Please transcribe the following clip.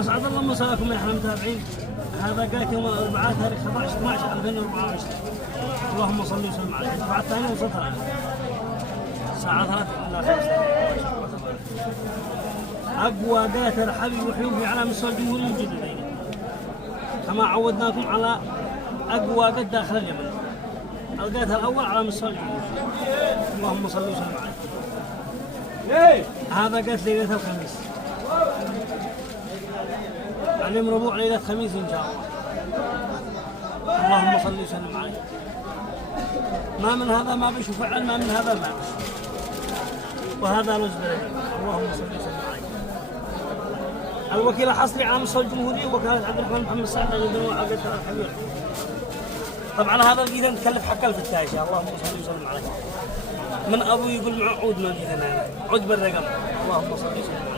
أسعد الله مساءكم يا أحلى متابعين. هذا قايت يوم الأربعاء تاريخ 11/12/2024. اللهم صل وسلم عليه. الدفعة الثانية وصلتها الساعة 3 إلى 5. أقوى قاتل الحبيب وحيوبي على مستوى الجمهورية الجديدين، كما عودناكم على أقوى قد داخل اليمن. القاتل الأول على مستوى الجمهورية. اللهم صل وسلم عليه. هذا قاتل ليلة الخميس، علم ربوع ليلة خميس إن شاء الله. اللهم صل وسلم عليه. ما من هذا ما بش وفعل، ما من هذا ما بش، وهذا رز بلدي. اللهم صل وسلم عليه. الوكيل الحصري على مستوى الجمهورية وكالة عبد الرحمن محمد سعد يدعو على قتل الحبيب. طبعا هذا القيثم نتكلف حق الفتاشة. اللهم صل وسلم عليه. من أبو يقول مع عود ما قيثم، عود بالرقم. اللهم صل وسلم عليه.